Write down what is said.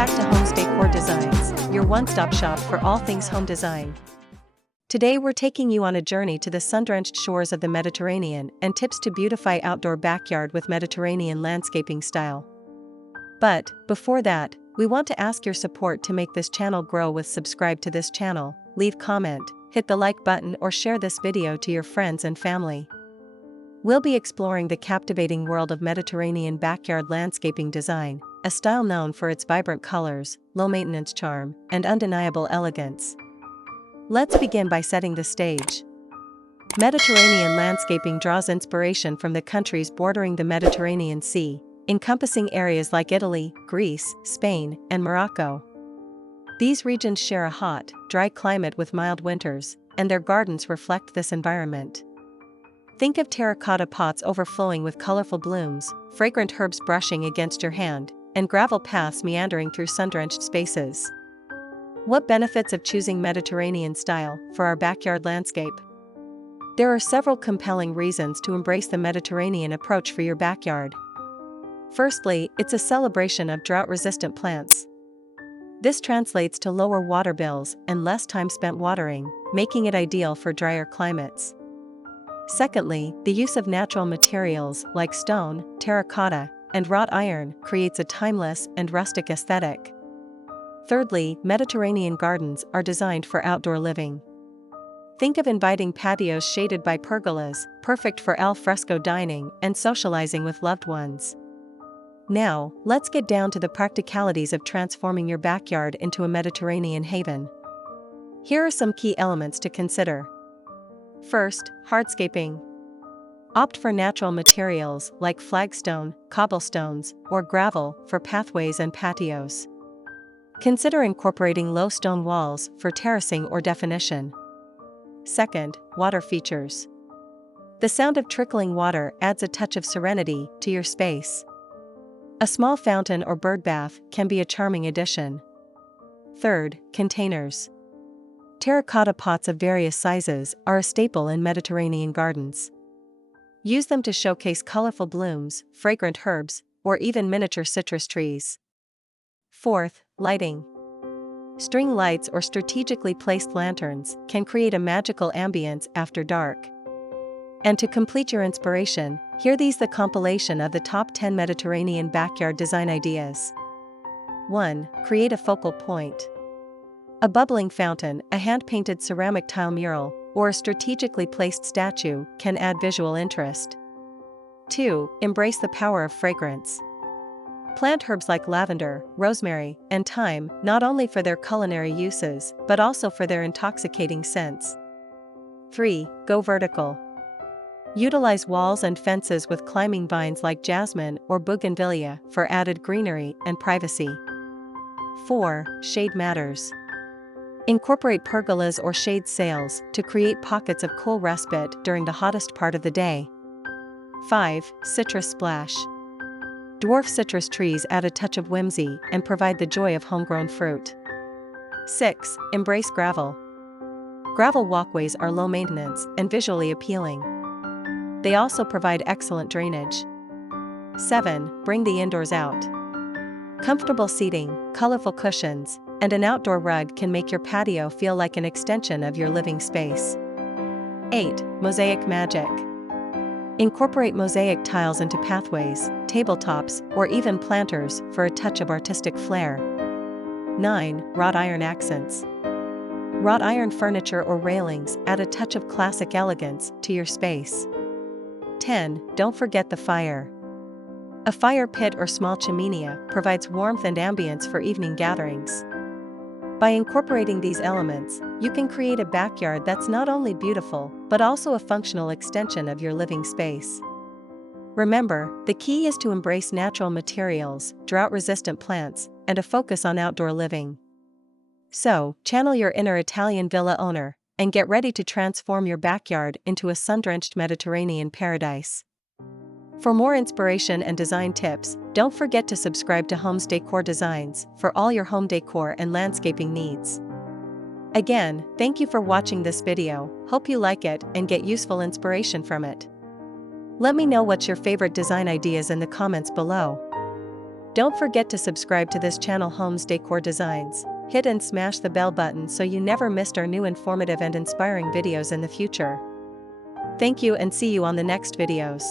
back to Homes Decor Designs, your one-stop shop for all things home design. Today we're taking you on a journey to the sun-drenched shores of the Mediterranean and tips to beautify outdoor backyard with Mediterranean landscaping style. But, before that, we want to ask your support to make this channel grow with subscribe to this channel, leave comment, hit the like button or share this video to your friends and family. We'll be exploring the captivating world of Mediterranean backyard landscaping design, a style known for its vibrant colors, low-maintenance charm, and undeniable elegance. Let's begin by setting the stage. Mediterranean landscaping draws inspiration from the countries bordering the Mediterranean Sea, encompassing areas like Italy, Greece, Spain, and Morocco. These regions share a hot, dry climate with mild winters, and their gardens reflect this environment. Think of terracotta pots overflowing with colorful blooms, fragrant herbs brushing against your hand, and gravel paths meandering through sun-drenched spaces. What benefits of choosing Mediterranean style for our backyard landscape? There are several compelling reasons to embrace the Mediterranean approach for your backyard. Firstly, it's a celebration of drought-resistant plants. This translates to lower water bills and less time spent watering, making it ideal for drier climates. Secondly, the use of natural materials like stone, terracotta, and wrought iron creates a timeless and rustic aesthetic. Thirdly, Mediterranean gardens are designed for outdoor living. Think of inviting patios shaded by pergolas, perfect for al fresco dining and socializing with loved ones. Now, let's get down to the practicalities of transforming your backyard into a Mediterranean haven. Here are some key elements to consider. First, hardscaping. Opt for natural materials like flagstone, cobblestones, or gravel for pathways and patios. Consider incorporating low stone walls for terracing or definition. Second, water features. The sound of trickling water adds a touch of serenity to your space. A small fountain or bird bath can be a charming addition. Third, containers. Terracotta pots of various sizes are a staple in Mediterranean gardens. Use them to showcase colorful blooms, fragrant herbs, or even miniature citrus trees. Fourth, lighting. String lights or strategically placed lanterns can create a magical ambience after dark. And to complete your inspiration, hear these: the compilation of the top 10 Mediterranean backyard design ideas. 1. Create a focal point. A bubbling fountain, a hand-painted ceramic tile mural, or a strategically placed statue can add visual interest. 2. Embrace the power of fragrance. Plant herbs like lavender, rosemary, and thyme not only for their culinary uses but also for their intoxicating scents. 3. Go vertical. Utilize walls and fences with climbing vines like jasmine or bougainvillea for added greenery and privacy. 4. Shade matters. Incorporate pergolas or shade sails to create pockets of cool respite during the hottest part of the day. 5. Citrus splash. Dwarf citrus trees add a touch of whimsy and provide the joy of homegrown fruit. 6. Embrace gravel. Gravel walkways are low maintenance and visually appealing. They also provide excellent drainage. 7. Bring the indoors out. Comfortable seating, colorful cushions, and an outdoor rug can make your patio feel like an extension of your living space. 8. Mosaic magic. Incorporate mosaic tiles into pathways, tabletops, or even planters for a touch of artistic flair. 9. Wrought iron accents. Wrought iron furniture or railings add a touch of classic elegance to your space. 10. Don't forget the fire. A fire pit or small chimenea provides warmth and ambience for evening gatherings. By incorporating these elements, you can create a backyard that's not only beautiful but also a functional extension of your living space. Remember, the key is to embrace natural materials, drought-resistant plants, and a focus on outdoor living. So, channel your inner Italian villa owner and get ready to transform your backyard into a sun-drenched Mediterranean paradise. For more inspiration and design tips, don't forget to subscribe to Homes Decor Designs for all your home decor and landscaping needs. Again, thank you for watching this video. Hope you like it and get useful inspiration from it. Let me know what's your favorite design ideas in the comments below. Don't forget to subscribe to this channel Homes Decor Designs. Hit and smash the bell button so you never missed our new informative and inspiring videos in the future. Thank you and see you on the next videos.